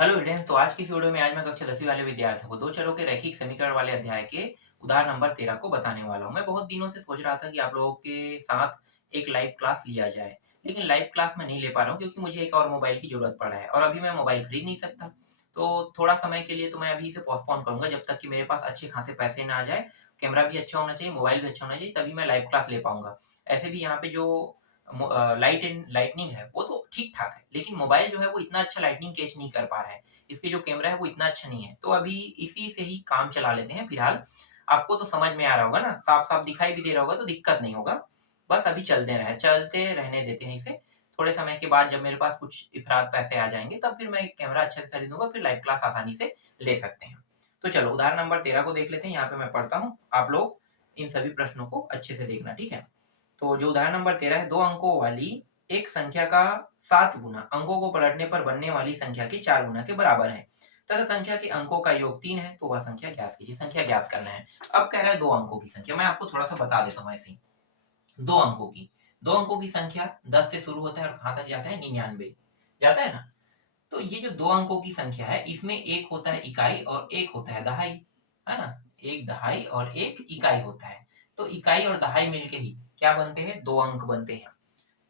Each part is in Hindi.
हेलो स्टूडेंट्स, तो आज की इस वीडियो में आज मैं कक्षा 10वीं वाले विद्यार्थियों को दो चरों के रैखिक समीकरण वाले अध्याय के उदाहरण नंबर 13 को बताने वाला हूं। मैं बहुत दिनों से सोच रहा था कि आप लोगों के साथ एक लाइव क्लास लिया जाए, लेकिन लाइव क्लास में नहीं ले पा रहा हूं क्योंकि मुझे एक और मोबाइल की जरूरत पड़ा है और अभी मैं मोबाइल खरीद नहीं सकता। तो थोड़ा समय के लिए तो मैं अभी इसे पोस्टपोन करूंगा जब तक कि मेरे पास अच्छे खासे पैसे ना आ जाए। कैमरा भी अच्छा होना चाहिए, मोबाइल भी अच्छा होना चाहिए, तभी मैं लाइव क्लास ले पाऊंगा। ऐसे भी यहाँ पे जो लाइटनिंग है वो तो ठीक ठाक है, लेकिन मोबाइल जो है वो इतना अच्छा लाइटनिंग कैच नहीं कर पा रहा है। इसके जो कैमरा है वो इतना अच्छा नहीं है, तो अभी इसी से ही काम चला लेते हैं फिलहाल। आपको तो समझ में आ रहा होगा ना, साफ साफ दिखाई भी दे रहा होगा, तो दिक्कत नहीं होगा। बस अभी चलते रहने देते हैं इसे। थोड़े समय के बाद जब मेरे पास कुछ इफरात पैसे आ जाएंगे तब फिर मैं एक कैमरा अच्छे से खरीदूंगा, फिर लाइव क्लास आसानी से ले सकते हैं। तो चलो उदाहरण नंबर 13 को देख लेते हैं। यहाँ पे मैं पढ़ता हूँ, आप लोग इन सभी प्रश्नों को अच्छे से देखना, ठीक है। तो जो उदाहरण नंबर 13 है, दो अंकों वाली एक संख्या का 7 गुना अंकों को पलटने पर बनने वाली संख्या के 4 गुना के बराबर है तथा संख्या के अंकों का योग 3 है, तो वह संख्या ज्ञात कीजिए। संख्या ज्ञात करना है। अब कह रहा है दो अंकों की संख्या। मैं आपको थोड़ा सा बता देता हूँ ऐसे ही। दो अंकों की संख्या 10 से शुरू होता है और कहां तक जाता है? 99 जाता है ना। तो ये जो दो अंकों की संख्या है, इसमें एक होता है इकाई और एक होता है दहाई, है ना। एक दहाई और एक इकाई होता है। तो इकाई और दहाई मिलके ही क्या बनते हैं? दो अंक बनते हैं,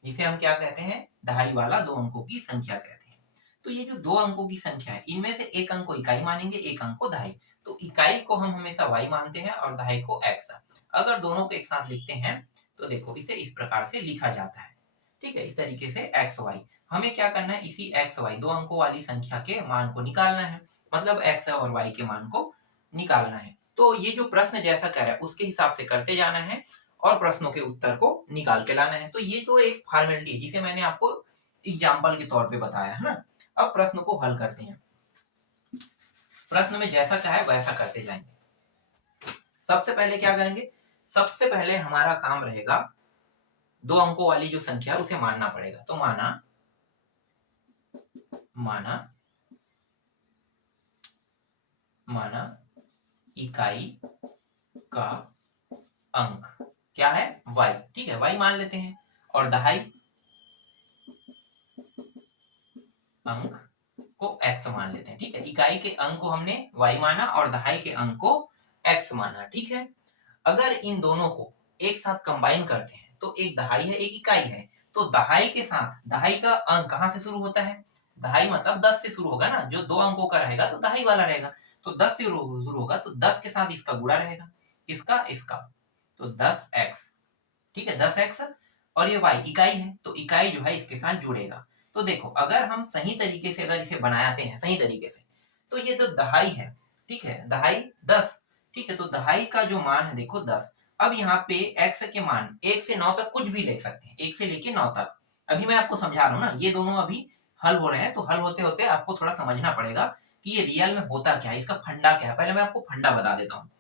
जिसे हम क्या कहते हैं? दहाई वाला दो अंकों की संख्या कहते हैं। तो ये जो दो अंकों की संख्या है, इनमें से एक अंक को इकाई मानेंगे, एक अंक को दहाई। तो इकाई को हम हमेशा y मानते हैं और दहाई को x। अगर दोनों को एक साथ लिखते हैं तो देखो इसे इस प्रकार से लिखा जाता है, ठीक है, इस तरीके से एक्स वाई। हमें क्या करना है? इसी एक्स वाई दो अंकों वाली संख्या के मान को निकालना है, मतलब एक्स और वाई के मान को निकालना है। तो ये जो प्रश्न जैसा कह रहा है उसके हिसाब से करते जाना है और प्रश्नों के उत्तर को निकाल के लाना है। तो ये तो एक फॉर्मेलिटी है जिसे मैंने आपको एग्जाम्पल के तौर पे बताया है ना। अब प्रश्न को हल करते हैं। प्रश्न में जैसा चाहे वैसा करते जाएंगे। सबसे पहले क्या करेंगे? सबसे पहले हमारा काम रहेगा, दो अंकों वाली जो संख्या है उसे मानना पड़ेगा। तो माना माना माना इकाई का अंक क्या है? y, ठीक है, y मान लेते हैं। और दहाई अंक को x मान लेते हैं, ठीक है। इकाई के अंक को हमने y माना और दहाई के अंक को x माना, ठीक है। अगर इन दोनों को एक साथ कंबाइन करते हैं तो एक दहाई है, एक इकाई है। तो दहाई के साथ दहाई का अंक कहां से शुरू होता है? दहाई मतलब 10 से शुरू होगा ना, जो दो अंकों का रहेगा तो दहाई वाला रहेगा। तो 10 से शुरू होगा तो 10 के साथ इसका गुणा रहेगा, इसका इसका, तो 10x, ठीक है, 10x। और ये y इकाई है तो इकाई जो है इसके साथ जुड़ेगा। तो देखो अगर हम सही तरीके से अगर इसे बनाते हैं सही तरीके से, तो ये तो दहाई है, ठीक है, दहाई 10, ठीक है। तो दहाई का जो मान है देखो 10। अब यहाँ पे x के मान 1 से 9 तक कुछ भी ले सकते हैं, 1 से लेके 9 तक। अभी मैं आपको समझा रहा हूँ ना, ये दोनों अभी हल हो रहे हैं, तो हल होते होते आपको थोड़ा समझना पड़ेगा कि ये रियल में होता क्या है, इसका फंडा क्या है। पहले मैं आपको फंडा बता देता हूँ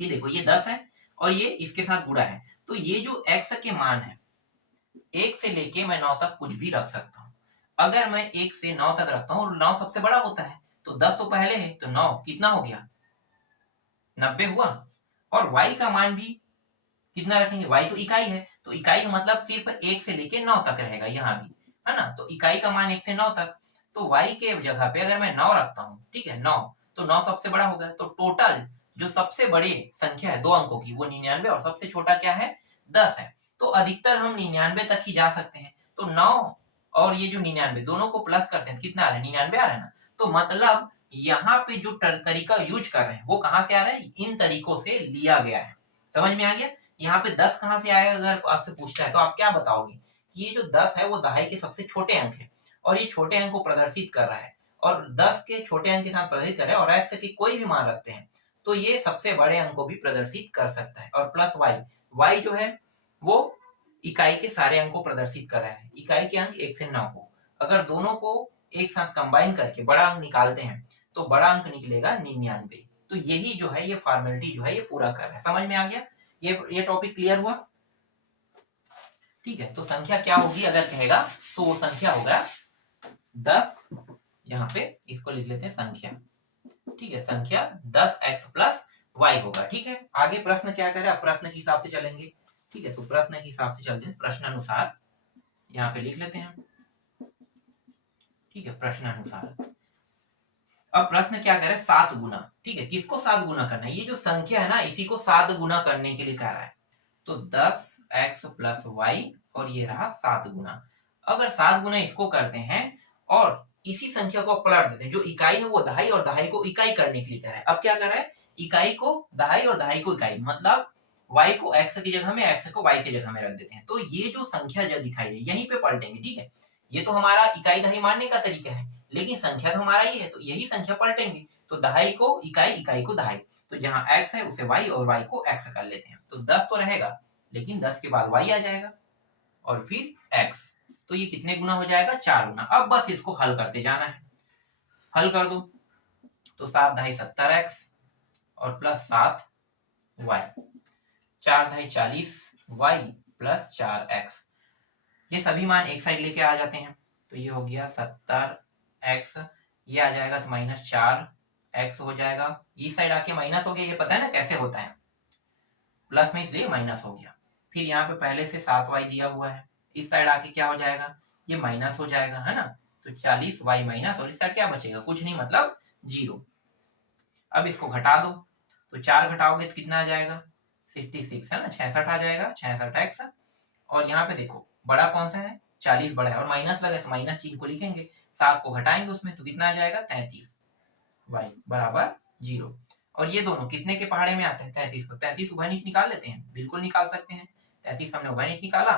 कि देखो ये 10 है और ये इसके साथ गुणा है। तो ये जो x के मान है, 1 से लेके मैं 9 तक कुछ भी रख सकता हूँ। अगर मैं 1 से 9 तक रखता हूँ और 9 सबसे बड़ा होता है, तो 10 तो पहले है, तो 9 कितना हो गया? 90 हुआ। और y का मान भी कितना रखेंगे? y तो इकाई है, तो इकाई का मतलब सिर्फ 1 से लेके 9 तक रहेगा यहाँ भी, है ना। तो इकाई का मान 1 से 9 तक। तो y के जगह पे अगर मैं 9 रखता हूँ, ठीक है, 9, तो 9 सबसे बड़ा होगा। तो टोटल जो सबसे बड़ी संख्या है दो अंकों की वो 99 और सबसे छोटा क्या है? 10 है। तो अधिकतर हम 99 तक ही जा सकते हैं। तो 9 और ये जो 99 दोनों को प्लस करते हैं, कितना आ रहा है? 99 आ रहा है ना। तो मतलब यहाँ पे जो तरीका यूज कर रहे हैं वो कहाँ से आ रहा है? इन तरीकों से लिया गया है। समझ में आ गया? यहाँ पे 10 कहाँ से आएगा अगर आपसे पूछता है तो आप क्या बताओगे? ये जो 10 है वो दहाई के सबसे छोटे अंक है और ये छोटे अंक को प्रदर्शित कर रहा है, और 10 के छोटे अंक के साथ प्रदर्शित कर रहा है और x के कोई भी मान रखते हैं तो ये सबसे बड़े अंक को भी प्रदर्शित कर सकता है। और प्लस y जो है वो इकाई के सारे अंक को प्रदर्शित कर रहा है, इकाई के अंक 1 से 9 को। अगर दोनों को एक साथ कंबाइन करके बड़ा अंक निकालते हैं तो बड़ा अंक निकलेगा 99। तो यही जो है ये फॉर्मेलिटी जो है ये पूरा कर रहा है। समझ में आ गया? ये टॉपिक क्लियर हुआ? ठीक है, तो संख्या क्या होगी अगर कहेगा तो वो संख्या होगा 10, यहाँ पे इसको लिख लेते हैं संख्या, ठीक है, संख्या 10x प्लस y होगा। ठीक है, आगे प्रश्न क्या कह रहा है? प्रश्न के हिसाब से चलेंगे, ठीक है। तो प्रश्न के हिसाब से चलते हैं, प्रश्नानुसार यहाँ पे लिख लेते हैं, ठीक है, प्रश्नानुसार। अब प्रश्न क्या करे, 7 गुना। ठीक है, किसको 7 गुना करना है, ये जो संख्या है ना इसी को 7 गुना करने के लिए कह रहा है। तो 10x प्लस वाई और ये रहा 7 गुना। अगर 7 गुना इसको करते हैं और इसी संख्या को पलट देते हैं, जो इकाई है वो दहाई और दहाई को इकाई करने के लिए कह रहा है। अब क्या कर रहा है, इकाई को दहाई और दहाई को इकाई, मतलब y को x की जगह में, x को y की जगह में रख देते हैं। तो ये जो संख्या जो दिखाई है यहीं पे पलटेंगे। ठीक है, ये तो हमारा इकाई दहाई मानने का तरीका है, लेकिन संख्या तो हमारा ही है, तो यही संख्या पलटेंगे। तो दहाई को इकाई, इकाई को दहाई, तो जहां x है उसे y और y को x कर लेते हैं। तो 10 तो रहेगा, लेकिन 10 के बाद y आ जाएगा और फिर x। तो ये कितने गुना हो जाएगा, 4 गुना। अब बस इसको हल करते जाना है, हल कर दो। तो 7 दहाई 70x और प्लस 7y, 4 दहाई 40y प्लस 4x। ये सभी मान एक साइड लेके आ जाते हैं, तो ये हो गया 70x, ये आ जाएगा तो माइनस 4x हो जाएगा। इस साइड आके माइनस हो गया, ये पता है ना कैसे होता है, प्लस में इसलिए माइनस हो गया। फिर यहाँ पे पहले से 7y दिया हुआ है, इस साइड आके क्या हो जाएगा, ये माइनस हो जाएगा, है ना। तो 40y माइनस, और इस साइड क्या बचेगा, कुछ नहीं, मतलब 0। अब इसको घटा दो, तो 4 घटाओगे तो कितना आ जाएगा, 66, है ना, 66 आ जाएगा, 66x। और यहाँ पे देखो बड़ा कौन सा है, 40 बड़ा है, और माइनस लगा तो माइनस चिन्ह को लिखेंगे, 7 को घटाएंगे उसमें, तो कितना आ जाएगा 33y बराबर 0। और ये दोनों कितने के पहाड़े में आता है, 33 को। 33 उभयनिष्ठ निकाल लेते हैं, बिल्कुल निकाल सकते हैं। 33 हमने उभयनिष्ठ निकाला,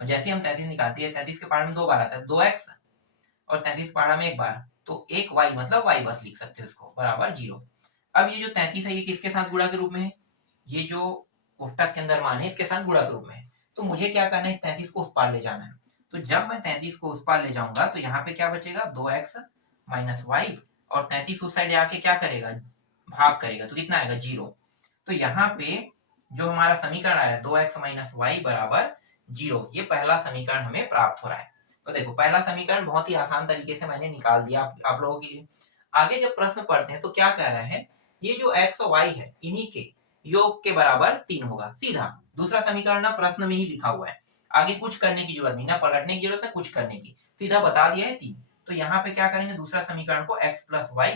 और जैसे हम 33 निकालते हैं, 33 के पहाड़े में 2 बार आता है, 2x, और 33 पहाड़ा में 1 बार, तो 1y, मतलब y बस लिख सकते हो इसको, बराबर 0। अब ये जो 33 है ये किसके साथ गुणा के रूप में है, ये जो कोष्टक के अंदर मान है इसके साथ गुणा के रूप में है। तो मुझे क्या करना है, इस 33 को उस पार ले जाना है। तो जब मैं 33 को उस पार ले जाऊंगा तो यहाँ पे क्या बचेगा, 2x माइनस वाई, और 33 उस साइड आके क्या करेगा, भाग करेगा, तो कितना आएगा 0। तो यहाँ पे जो हमारा समीकरण आया 2x माइनस वाई बराबर 0, ये पहला समीकरण हमें प्राप्त हो रहा है। तो देखो पहला समीकरण बहुत ही आसान तरीके से मैंने निकाल दिया आप लोगों के लिए। आगे जब प्रश्न पढ़ते हैं तो क्या कह रहा है, ये जो x और y है इन्हीं के योग के बराबर 3 होगा, सीधा दूसरा समीकरण ना प्रश्न में ही लिखा हुआ है, आगे कुछ करने की जरूरत नहीं, ना पलटने की जरूरत है कुछ करने की, सीधा बता दिया है 3। तो यहाँ पे क्या करेंगे, दूसरा समीकरण को x प्लस वाई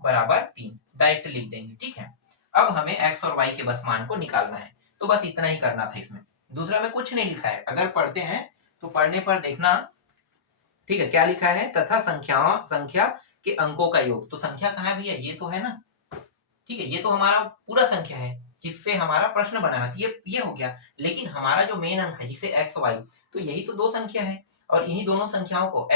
बराबर 3 डायरेक्ट लिख देंगे। ठीक है, अब हमें x और y के बस मान को निकालना है, तो बस इतना ही करना था इसमें, दूसरा में कुछ नहीं लिखा है। अगर पढ़ते हैं तो पढ़ने पर देखना, ठीक है, क्या लिखा है, तथा संख्या के अंकों का योग। तो संख्या कहाँ भी है, ये तो है ना, ठीक है, ये तो हमारा पूरा संख्या है जिससे हमारा प्रश्न बना है, ये हो गया। लेकिन हमारा जो मेन अंक है जिसे एक्स वाई, तो यही तो दो संख्या है, और इन्हीं दोनों संख्याओं को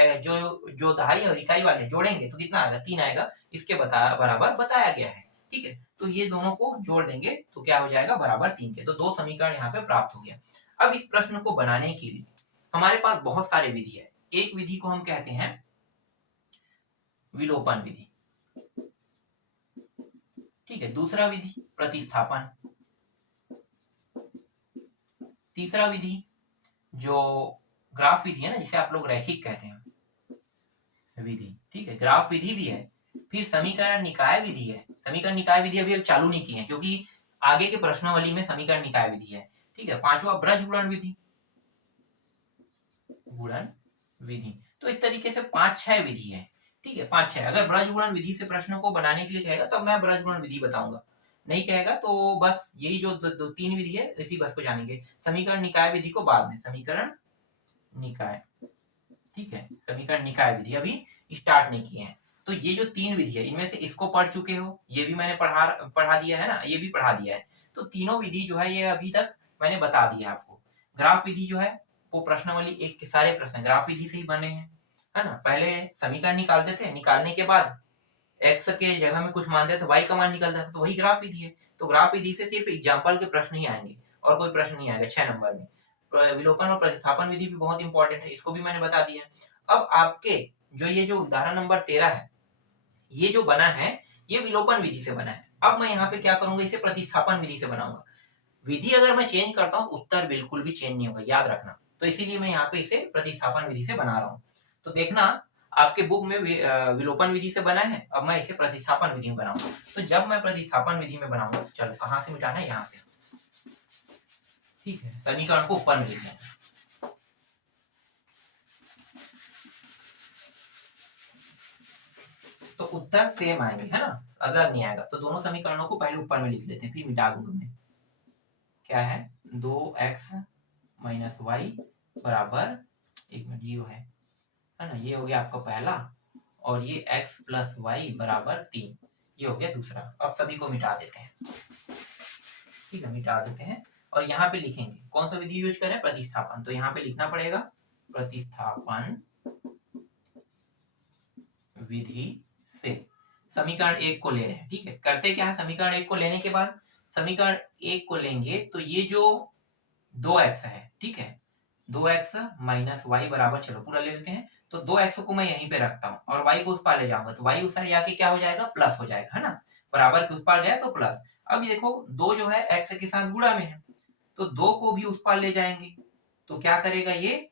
जो दहाई और इकाई वाले जोड़ेंगे तो कितना आएगा, 3 आएगा, इसके बराबर बताया गया है। ठीक है, तो ये दोनों को जोड़ देंगे तो क्या हो जाएगा, बराबर 3 के। तो दो समीकरण यहाँ पे प्राप्त हो गया। अब इस प्रश्न को बनाने के लिए हमारे पास बहुत सारे विधि है। एक विधि को हम कहते हैं विलोपन विधि, ठीक है, दूसरा विधि प्रतिस्थापन, तीसरा विधि जो ग्राफ विधि है ना, जिसे आप लोग रैखिक कहते हैं विधि, ठीक है, ग्राफ विधि भी है। फिर समीकरण निकाय विधि है। समीकरण निकाय विधि अभी चालू नहीं की है क्योंकि आगे के प्रश्नावली में समीकरण निकाय विधि है। ठीक है, पांचवा ब्रज गुणन विधि, गुणन विधि। तो इस तरीके से 5-6 विधि है। ठीक है, 5-6। अगर ब्रज गुणन विधि से प्रश्नों को बनाने के लिए कहेगा तो मैं ब्रज गुणन विधि बताऊंगा, नहीं कहेगा तो बस यही जो दो तीन विधि है इसी बस को जानेंगे। समीकरण निकाय विधि को बाद में, समीकरण निकाय, ठीक है, समीकरण निकाय विधि अभी स्टार्ट नहीं किए हैं। तो ये जो 3 विधि है इनमें से इसको पढ़ चुके हो, ये भी मैंने पढ़ा दिया है ना, ये भी पढ़ा दिया है। तो तीनों विधि जो है ये अभी तक मैंने बता दिया आपको। ग्राफ विधि जो है वो प्रश्नावली एक के सारे प्रश्न ग्राफ विधि से ही बने हैं, है ना। पहले समीकरण निकालते थे, निकालने के बाद एक्स के जगह में कुछ मानते थे, वाई का मान निकलता था, तो वही ग्राफ विधि है। तो ग्राफ विधि से सिर्फ एग्जाम्पल के प्रश्न ही आएंगे और कोई प्रश्न नहीं आएगा 6 नंबर में। विलोपन और प्रतिस्थापन विधि भी बहुत इंपॉर्टेंट है, इसको भी मैंने बता दिया। अब आपके जो ये जो उदाहरण नंबर 13 है, ये जो बना है ये विलोपन विधि से बना है। अब मैं यहाँ पे क्या करूंगा, इसे प्रतिस्थापन विधि से बनाऊंगा। विधि अगर मैं चेंज करता हूँ उत्तर बिल्कुल भी चेंज नहीं होगा, याद रखना। तो इसीलिए मैं यहाँ पे इसे प्रतिस्थापन विधि से बना रहा हूँ। तो देखना आपके बुक में विलोपन विधि से बना है, अब मैं इसे प्रतिस्थापन विधि में बनाऊंगा। तो जब मैं प्रतिस्थापन विधि में बनाऊंगा, चलो कहाँ से मिटाना है, यहाँ से, ठीक है, समीकरण को ऊपर में लिखना है। तो उत्तर सेम आएंगे, है ना, अलग नहीं आएगा। तो दोनों समीकरणों को पहले ऊपर में लिख लेते हैं, फिर मिटा दूंगा मैं। क्या है 2x माइनस वाई बराबर 0 है ना। ये हो गया आपका पहला, और ये x प्लस वाई बराबर 3, ये हो गया दूसरा। अब सभी को मिटा देते हैं, ठीक है, मिटा देते हैं। और यहाँ पे लिखेंगे कौन सा विधि यूज करें, प्रतिस्थापन। तो यहाँ पे लिखना पड़ेगा प्रतिस्थापन विधि से समीकरण 1 को ले रहे हैं, ठीक है। करते क्या है, समीकरण 1 को लेने के बाद समीकरण 1 को लेंगे तो ये जो 2x है, ठीक है, 2x माइनस वाई बराबर, चलो पूरा ले लेते हैं। तो 2x को मैं यहीं पे रखता हूँ और y को उस पार ले जाऊंगा, तो y उस पार जाके क्या हो जाएगा, प्लस हो जाएगा, है ना। बराबर के उस पार गया तो प्लस। अब ये देखो 2 जो है x के साथ गुणा में है, तो 2 को भी उस पार ले जाएंगे, तो क्या करेगा ये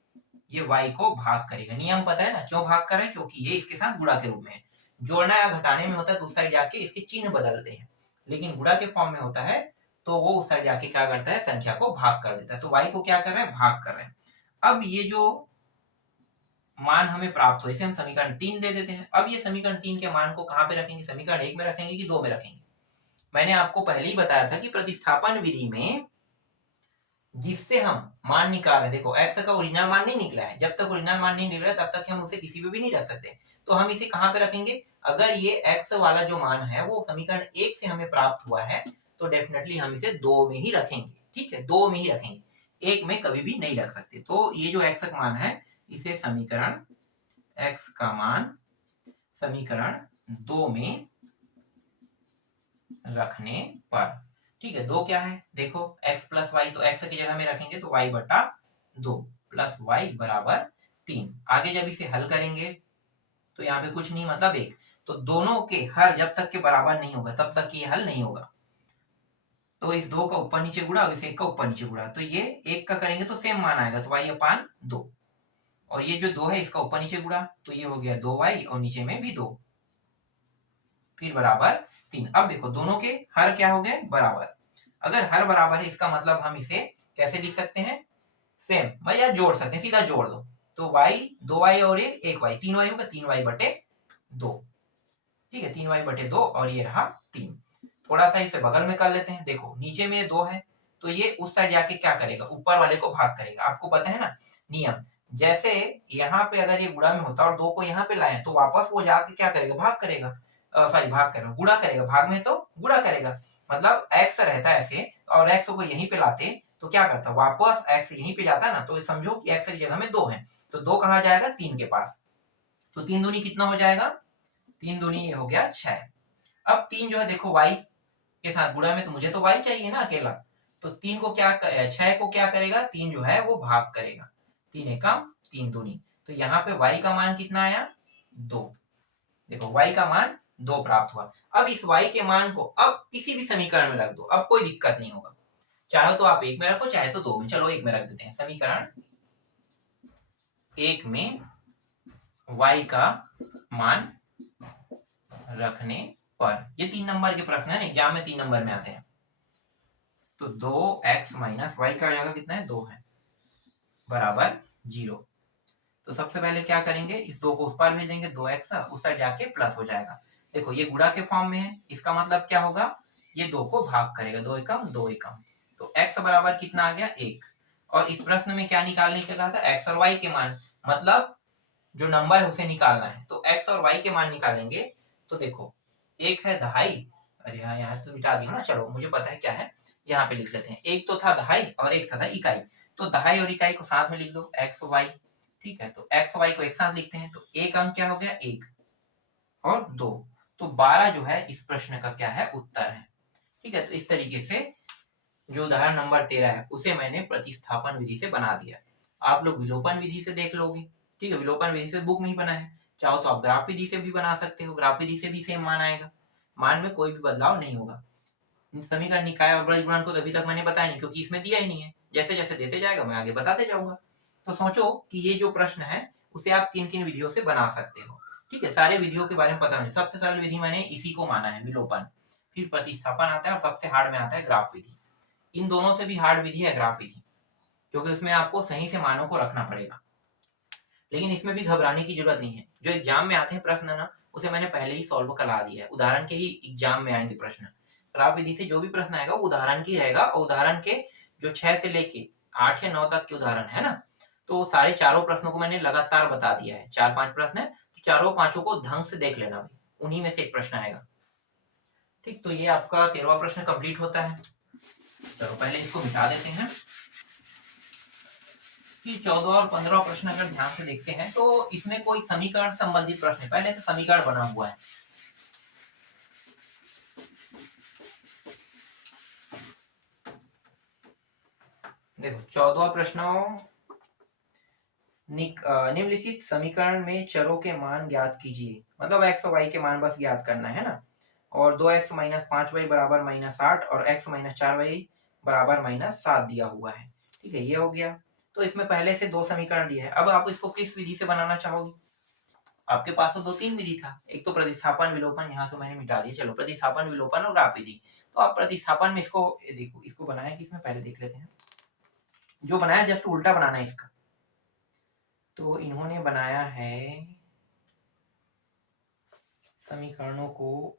y को भाग करेगा। नियम पता है ना, क्यों भाग कर रहा है, क्योंकि ये इसके साथ गुणा के रूप में है। जोड़ना या घटाने में होता है तो उस साइड जाके इसके चिन्ह बदलते हैं, लेकिन गुणा के फॉर्म में होता है तो वो उस साइड जाके क्या करता है, संख्या को भाग कर देता है। तो y को क्या कर रहा है, भाग कर रहा है। अब ये जो मान हमें प्राप्त हो, इसे हम समीकरण 3 दे देते हैं। अब ये समीकरण 3 के मान को कहां पे रखेंगे, समीकरण 1 में रखेंगे कि 2 में रखेंगे। मैंने आपको पहले ही बताया था कि प्रतिस्थापन विधि में जिससे हम मान निकाल रहे हैं, देखो x का ओरिजिनल मान नहीं निकला है, जब तक ओरिजिनल मान नहीं निकला तब तक हम उसे किसी पे भी नहीं रख सकते। तो हम इसे कहां पे रखेंगे, अगर ये x वाला जो मान है वो समीकरण 1 से हमें प्राप्त हुआ है तो डेफिनेटली हम इसे 2 में ही रखेंगे, ठीक है, 2 में ही रखेंगे, 1 में कभी भी नहीं रख सकते। तो ये जो x का मान है इसे समीकरण x का मान समीकरण 2 में रखने पर, ठीक है, 2 क्या है, देखो x प्लस वाई, तो x की जगह में रखेंगे तो y बटा 2 प्लस वाई बराबर 3। आगे जब इसे हल करेंगे तो यहाँ पे कुछ नहीं, मतलब 1। तो दोनों के हर जब तक के बराबर नहीं होगा तब तक ये हल नहीं होगा। तो इस 2 का ऊपर नीचे गुणा और इस 1 का ऊपर नीचे गुणा, तो ये 1 का करेंगे तो सेम मान आएगा, तो y अपान 2, और ये जो 2 है इसका ऊपर नीचे गुणा, तो ये हो गया 2y और नीचे में भी 2, फिर बराबर 3। अब देखो दोनों के हर क्या हो गए, बराबर। अगर हर बराबर है इसका मतलब हम इसे कैसे लिख सकते हैं, सेम, या जोड़ सकते हैं, सीधा जोड़ दो। तो y 2y और 1y 3y होगा, 3y बटे 2, ठीक है, 3y बटे 2, और ये रहा 3। थोड़ा सा इसे बगल में कर लेते हैं, देखो नीचे में 2 है तो ये उस साइड जाके क्या करेगा, ऊपर वाले को भाग करेगा। आपको पता है ना नियम, जैसे यहाँ पे अगर ये गुणा में होता और 2 को यहाँ पे लाए तो वापस वो जाके क्या करेगा, भाग करेगा, सॉरी भाग करेगा, गुणा करेगा, भाग में तो गुणा करेगा, मतलब x रहता है ऐसे, और x को यहीं पे लाते तो क्या करता, वापस x यहीं पे जाता है ना, तो समझो कि x की जगह में 2 है, तो 2 कहाँ जाएगा, 3 के पास, तो 3 दूनी कितना हो जाएगा, 3 दूनी ये हो गया 6। अब 3 जो है देखो y के साथ गुणा में, तो मुझे तो y चाहिए ना अकेला, तो 3 को क्या 6 को क्या करेगा, 3 जो है वो भाग करेगा, 3 एकम 3 दूनी, तो यहाँ पे y का मान कितना आया, 2। देखो y का मान 2 प्राप्त हुआ। अब इस y के मान को अब किसी भी समीकरण में रख दो, अब कोई दिक्कत नहीं होगा, चाहे तो आप 1 में रखो चाहे तो 2 में, चलो 1 में रख देते हैं। समीकरण 1 में y का मान रखने पर, ये 3 नंबर के प्रश्न है, एग्जाम में 3 नंबर में आते हैं। तो 2x माइनस वाई का जगह कितना है, 2 है, बराबर 0। तो सबसे पहले क्या करेंगे, इस 2 को उस पार भेज देंगे, 2x उस साइड जाके प्लस हो जाएगा। देखो ये गुणा के फॉर्म में है, इसका मतलब क्या होगा, ये 2 को भाग करेगा, 2 एकम 2 एकम, तो x बराबर कितना आ गया, 1। और इस प्रश्न में क्या निकालने के कहा था, x और y के मान, मतलब जो नंबर है उसे निकालना है, तो x और y के मान निकालेंगे। तो देखो एक है दहाई, अरे हाँ यहाँ तो मिटा दिया ना, चलो मुझे पता है क्या है, यहाँ पे लिख लेते हैं। एक तो था दहाई और एक था इकाई, तो दहाई और इकाई को साथ में लिख दो, x y, ठीक है, तो x y को एक साथ लिखते हैं, तो एक अंक क्या हो गया, 1 और 2, तो 12 जो है इस प्रश्न का क्या है, उत्तर है, ठीक है। तो इस तरीके से जो उदाहरण नंबर 13 है उसे मैंने प्रतिस्थापन विधि से बना दिया। आप लोग विलोपन विधि से देख लोगे, ठीक है, विलोपन विधि से बुक में ही बना है, चाहो तो आप ग्राफ विधि से भी बना सकते हो, ग्राफ विधि से भी सेम मान आएगा, मान में कोई भी बदलाव नहीं होगा। समीकरण निकाय और ब्रज गुणन को अभी तक मैंने बताया नहीं, क्योंकि इसमें दिया ही नहीं है, जैसे जैसे देते जाएगा मैं आगे बताते जाऊंगा। तो सोचो कि ये जो प्रश्न है उसे आप किन किन विधियों से बना सकते हो, ठीक है, सारे विधियों के बारे में पता नहीं। सबसे सरल विधि मैंने इसी को माना है, विलोपन, फिर प्रतिस्थापन आता है, और सबसे हार्ड में आता है ग्राफ विधि। इन दोनों से भी हार्ड विधि है ग्राफ विधि, क्योंकि उसमें आपको सही से मानों को रखना पड़ेगा, लेकिन इसमें भी घबराने की जरूरत नहीं है। जो एग्जाम में आते हैं प्रश्न ना, उसे मैंने पहले ही सॉल्व करा दिया है। उदाहरण के ही एग्जाम में आएंगे प्रश्न, प्राप्त विधि से जो भी प्रश्न आएगा वो उदाहरण की रहेगा, और उदाहरण के जो 6 से लेके 8 या 9 तक के उदाहरण है ना, तो सारे चारों प्रश्नों को मैंने लगातार बता दिया है। 4-5 प्रश्न है, तो चारों पांचों को ढंग से देख लेना भाई, उन्हीं में से एक प्रश्न आएगा। ठीक, तो ये आपका 13वां प्रश्न कंप्लीट होता है। चलो पहले इसको मिटा देते हैं। कि 14 और 15 प्रश्न अगर ध्यान से देखते हैं तो इसमें कोई समीकरण संबंधित प्रश्न है, पहले से समीकरण बना हुआ है। देखो 14वां प्रश्न, निम्नलिखित समीकरण में चरों के मान ज्ञात कीजिए, मतलब x और y के मान बस ज्ञात करना है ना। और 2x माइनस 5y बराबर -8 और x माइनस 4y बराबर -7 दिया हुआ है। ठीक है, ये हो गया। तो इसमें पहले से 2 समीकरण दिए हैं। अब आप इसको किस विधि से बनाना चाहोगे? आपके पास तो 2-3 विधि था, एक तो प्रतिस्थापन विलोपन, यहाँ से मैंने मिटा दिया। चलो प्रतिस्थापन विलोपन और ग्राफ विधि। तो आप प्रतिस्थापन में इसको देखो, इसको बनाया किसमें पहले देख लेते हैं। जो बनाया जस्ट उल्टा बनाना है इसका। तो इन्होंने बनाया है समीकरणों को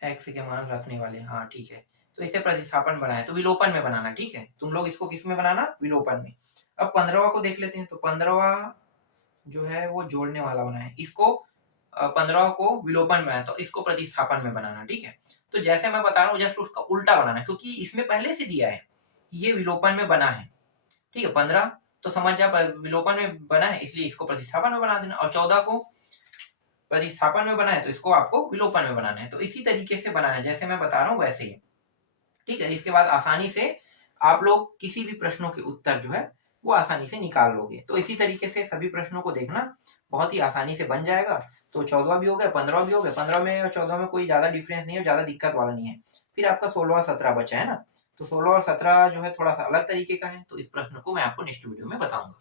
x के मान रखने वाले, हाँ ठीक है। तो इसे प्रतिस्थापन बनाया, तो विलोपन में बनाना। ठीक है, तुम लोग इसको किस में बनाना? विलोपन में। अब 15वां को देख लेते हैं। तो 15वां जो है वो जोड़ने वाला बना है, इसको 15वां को विलोपन में है, तो इसको प्रतिस्थापन में बनाना। ठीक है, तो जैसे मैं बता रहा हूँ जस्ट उसका उल्टा बनाना, क्योंकि इसमें पहले से दिया है ये विलोपन में बना है। ठीक है, 15 तो समझ जा विलोपन में बना है, इसलिए इसको प्रतिस्थापन में बना देना। और 14 को प्रतिस्थापन में बना है, तो इसको आपको विलोपन में बनाना है। तो इसी तरीके से बनाना है जैसे मैं बता रहा हूँ वैसे ही। ठीक है, इसके बाद आसानी से आप लोग किसी भी प्रश्नों के उत्तर जो है वो आसानी से निकाल लोगे। तो इसी तरीके से सभी प्रश्नों को देखना, बहुत ही आसानी से बन जाएगा। तो 14 भी हो गया, 15 भी हो गया। 15 में और 14 में कोई ज्यादा डिफरेंस नहीं है, ज्यादा दिक्कत वाला नहीं है। फिर आपका 16 और 17 बचा है ना। तो 16 और 17 जो है थोड़ा सा अलग तरीके का है, तो इस प्रश्न को मैं आपको नेक्स्ट वीडियो में बताऊंगा।